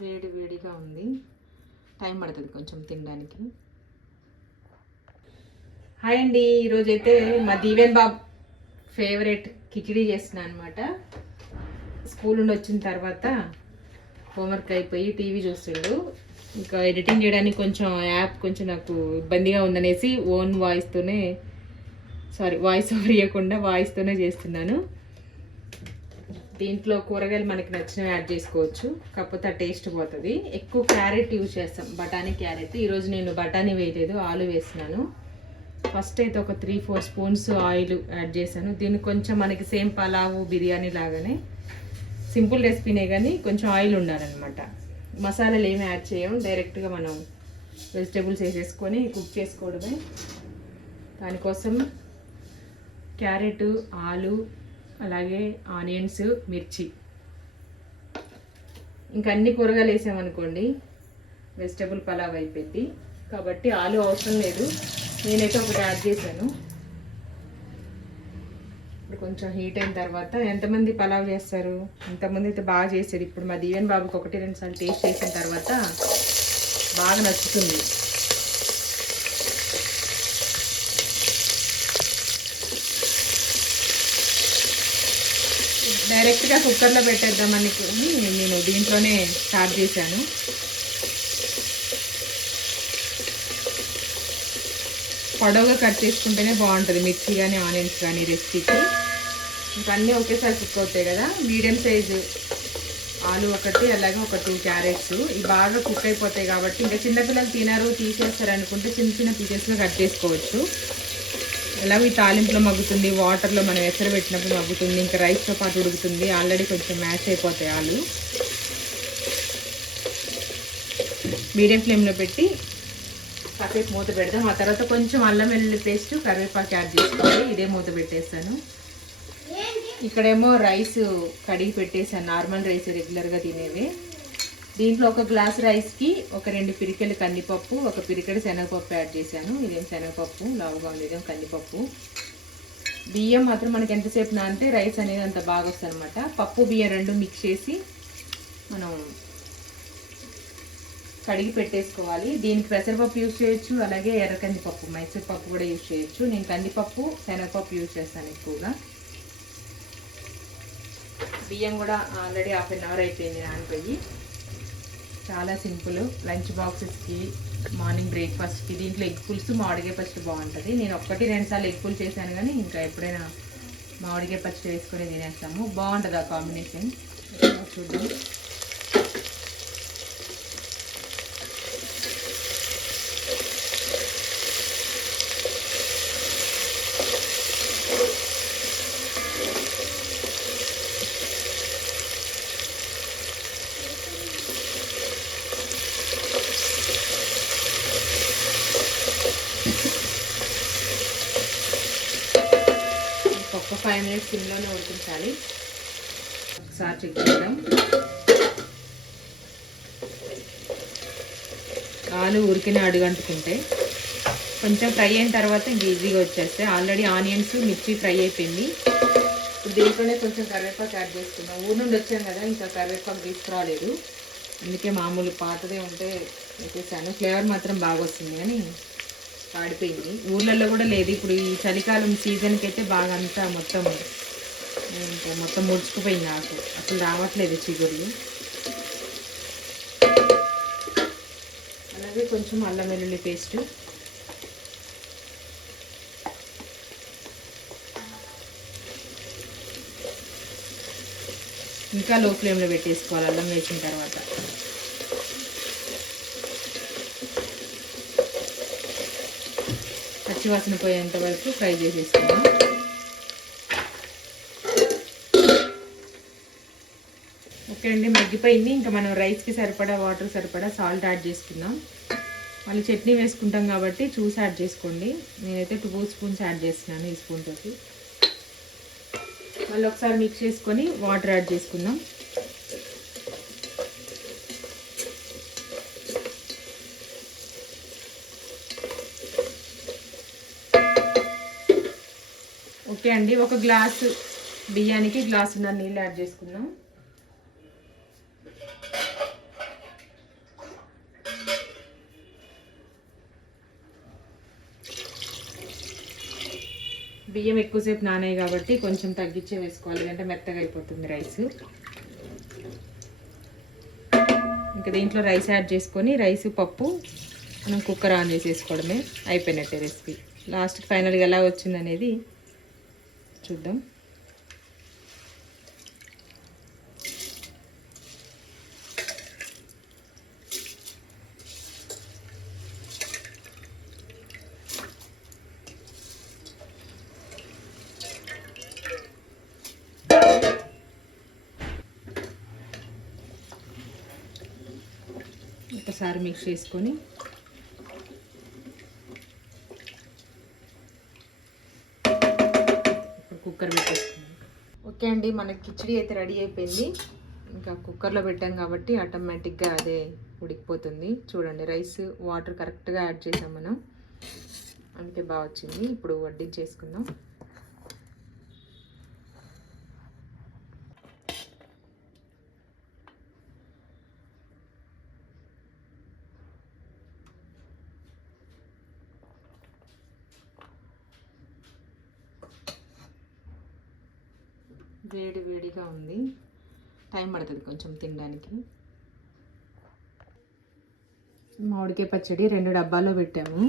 వేడి వేడిగా ఉంది. టైం పడుతుంది కొంచెం తినడానికి. హాయ్ అండి ఈరోజైతే మా దీవెన్ బాబు ఫేవరెట్ కిచిడీ చేసిన అనమాట స్కూల్ నుండి వచ్చిన తర్వాత హోంవర్క్ అయిపోయి టీవీ చూస్తుండు ఇంకా ఎడిటింగ్ చేయడానికి కొంచెం యాప్ కొంచెం నాకు ఇబ్బందిగా ఉందనేసి ఓన్ వాయిస్తోనే సారీ వాయిస్ ఓవర్ ఇవ్వకుండా వాయిస్తోనే చేస్తున్నాను. దీంట్లో కూరగాయలు మనకి నచ్చినవి యాడ్ చేసుకోవచ్చు. కాకపోతే ఆ టేస్ట్ పోతుంది. ఎక్కువ క్యారెట్ యూజ్ చేస్తాం. బఠానీ క్యారెట్. ఈరోజు నేను బఠానీ వేయలేదు ఆలు వేసినాను ఫస్ట్ అయితే ఒక three four spoons oil add చేశాను. దీన్ని కొంచెం మనకి సేమ్ పలావు బిర్యానీ లాగానే. సింపుల్ రెసిపీనే కానీ కొంచెం ఆయిల్ ఉండాలన్నమాట. మసాలాలు ఏమి యాడ్ చేయం డైరెక్ట్గా మనం వెజిటేబుల్స్ వేసేసుకొని కుక్ చేసుకోవడమే. దానికోసం క్యారెట్ ఆలు అలాగే ఆనియన్స్ మిర్చి. ఇంకా అన్ని కూరగాయలు వేసామనుకోండి వెజిటేబుల్ పలావ్ అయిపోయింది. కాబట్టి ఆలు అవసరం లేదు. నేనైతే ఒకటి యాడ్ చేశాను. ఇప్పుడు కొంచెం హీట్ అయిన తర్వాత ఎంతమంది పలావ్ చేస్తారు? ఎంతమంది అయితే బాగా చేసేది ఇప్పుడు మా దీవెన్ బాబుకి ఒకటి రెండు సార్లు టేస్ట్ చేసిన తర్వాత బాగా నచ్చుతుంది. డైరెక్ట్గా కుక్కర్లో పెట్టేద్దామని నేను దీంట్లోనే స్టార్ట్ చేశాను. పొడవుగా కట్ చేసుకుంటేనే బాగుంటుంది. మిర్చి కానీ ఆనియన్స్ కానీ రెసిపీకి. ఇవన్నీ అన్నీ ఒకేసారి కుక్ అవుతాయి కదా. మీడియం సైజు ఆలు ఒకటి అలాగే ఒక టూ క్యారెట్స్. ఇవి బాగా కుక్ అయిపోతాయి కాబట్టి ఇంకా చిన్నపిల్లలు తినరు తీసేస్తారు అనుకుంటే చిన్న చిన్న పీసెస్గా కట్ చేసుకోవచ్చు. ఎలాగో ఈ తాలింపులో మగ్గుతుంది? వాటర్లో మనం ఎసరు పెట్టినప్పుడు మగ్గుతుంది. ఇంకా రైస్తో పాటు ఉడుకుతుంది. ఆల్రెడీ కొంచెం మ్యాష్ అయిపోతాయి ఆలు. మీడియం ఫ్లేమ్లో పెట్టి కాసేపు మూత పెడదాం. ఆ తర్వాత కొంచెం అల్లం వెల్లుల్లి పేస్ట్ కరివేపాకు యాడ్ చేసుకోవాలి. ఇదే మూత పెట్టేస్తాను. ఇక్కడేమో రైస్ కడిగి పెట్టేసాను నార్మల్ రైస్ రెగ్యులర్గా తినేవి. దీంట్లో ఒక గ్లాస్ రైస్కి ఒక రెండు పిరికెలు కందిపప్పు ఒక పిరికెడు శనగపప్పు యాడ్ చేశాను. ఇదేం శనగపప్పు? లావుగా ఉంది ఇదేం కందిపప్పు? బియ్యం మాత్రం మనకి ఎంతసేపు నానితే రైస్ అనేది అంత బాగా వస్తుంది అనమాట పప్పు బియ్యం రెండు మిక్స్ చేసి మనం కడిగి పెట్టేసుకోవాలి. దీనికి పెసరపప్పు యూజ్ చేయొచ్చు అలాగే ఎర్ర కందిపప్పు మైసూర్ పప్పు కూడా యూజ్ చేయొచ్చు. నేను కందిపప్పు శనగపప్పు యూజ్ చేస్తాను ఎక్కువగా. బియ్యం కూడా ఆల్రెడీ హాఫ్ అన్ అవర్ అయిపోయింది నానిపోయి. చాలా సింపుల్. లంచ్ బాక్సెస్కి మార్నింగ్ బ్రేక్ఫాస్ట్కి దీంట్లో ఎగ్ పులుసు మామిడికాయ పచ్చడి బాగుంటుంది. నేను ఒక్కటి రెండుసార్లు ఎగ్ పులుసు చేశాను కానీ ఇంకా ఎప్పుడైనా మామిడికాయ పచ్చడి వేసుకొని తినేస్తాము. బాగుంటుంది ఆ కాంబినేషన్. చూద్దాం. ఫైవ్ మినిట్స్ సిమ్లోనే ఉడికించాలి. ఒకసారి చెక్ చేద్దాం. ఆలు ఉరికిన అడుగంటుకుంటే కొంచెం ఫ్రై అయిన తర్వాత ఇంక ఈజీగా వచ్చేస్తాయి. ఆల్రెడీ ఆనియన్స్ మిర్చి ఫ్రై అయిపోయింది. ఇప్పుడు దీంట్లోనే కొంచెం కరివేపాకు యాడ్ చేసుకున్నాం ఊరు నుండి వచ్చాం కదా ఇంకా కరివేపాకు తీసుకురాలేదు. అందుకే మామూలు పాతదే ఉంటే వేసేసాను ఫ్లేవర్ మాత్రం బాగా వస్తుంది కానీ పాడిపోయింది. ఊళ్ళల్లో కూడా లేదు. ఇప్పుడు ఈ చలికాలం సీజన్కి అయితే బాగా అంతా మొత్తం మొత్తం ముడుచుకుపోయింది నాకు అసలు రావట్లేదు చిగురు. అలాగే కొంచెం అల్లం వెల్లుల్లి పేస్టు. ఇంకా లో ఫ్లేమ్లో పెట్టేసుకోవాలి. అల్లం వేసిన తర్వాత. పచ్చివాసన పోయేంత వరకు ఫ్రై చేసేసుకుందాం. ఓకే అండి మగ్గిపోయింది. ఇంకా మనం రైస్కి సరిపడా వాటర్ సరిపడా సాల్ట్ యాడ్ చేసుకుందాం. మళ్ళీ చట్నీ వేసుకుంటాం కాబట్టి చూసి యాడ్ చేసుకోండి. నేనైతే టూ స్పూన్స్ యాడ్ చేస్తున్నాను ఈ స్పూన్తో మళ్ళీ ఒకసారి మిక్స్ చేసుకొని వాటర్ యాడ్ చేసుకుందాం. ఓకే అండి ఒక గ్లాసు బియ్యానికి గ్లాసున్నర నీళ్ళు యాడ్ చేసుకున్నాం బియ్యం ఎక్కువసేపు నానాయి కాబట్టి కొంచెం తగ్గించే వేసుకోవాలి అంటే మెత్తగా అయిపోతుంది రైస్. ఇంకా దీంట్లో రైస్ యాడ్ చేసుకొని రైస్ పప్పు మనం కుక్కర్ ఆన్ చేసేసుకోవడమే. అయిపోయినట్టే రెసిపీ. లాస్ట్ ఫైనల్గా ఎలా వచ్చిందనేది చూద్దాం. ఒకసారి మిక్స్ చేసుకొని ఓకే అండి మన కిచడీ అయితే రెడీ అయిపోయింది. ఇంకా కుక్కర్లో పెట్టాం కాబట్టి ఆటోమేటిక్గా అదే ఉడికిపోతుంది. చూడండి రైస్ వాటర్ కరెక్ట్గా యాడ్ చేసాం మనం. అందుకే బాగా వచ్చింది. ఇప్పుడు వడ్డించేసుకుందాం. వేడి వేడిగా ఉంది. టైం పడుతుంది కొంచెం తినడానికి. మామిడికాయ పచ్చడి రెండు డబ్బాల్లో పెట్టాము.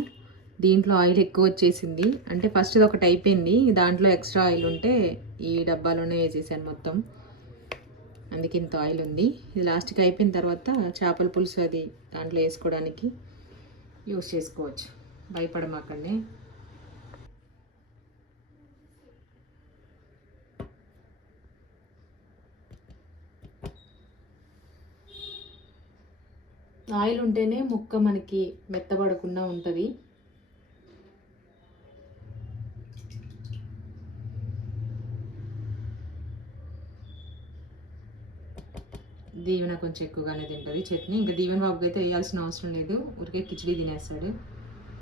దీంట్లో ఆయిల్ ఎక్కువ వచ్చేసింది. అంటే ఫస్ట్ ఇది ఒకటి అయిపోయింది. దాంట్లో ఎక్స్ట్రా ఆయిల్ ఉంటే ఈ డబ్బాలోనే వేసేసాను మొత్తం. అందుకే ఇంత ఆయిల్ ఉంది. ఇది లాస్ట్కి అయిపోయిన తర్వాత చేపల పులుసు అది దాంట్లో వేసుకోవడానికి యూస్ చేసుకోవచ్చు. భయపడమాకండి. ఆయిల్ ఉంటేనే ముక్క మనకి మెత్తబడకుండా ఉంటుంది. దీవెన కొంచెం ఎక్కువగానే తింటుంది. చట్నీ ఇంకా దీవెన బాబుకి అయితే వేయాల్సిన అవసరం లేదు. ఊరికే కిచిడి తినేస్తాడు.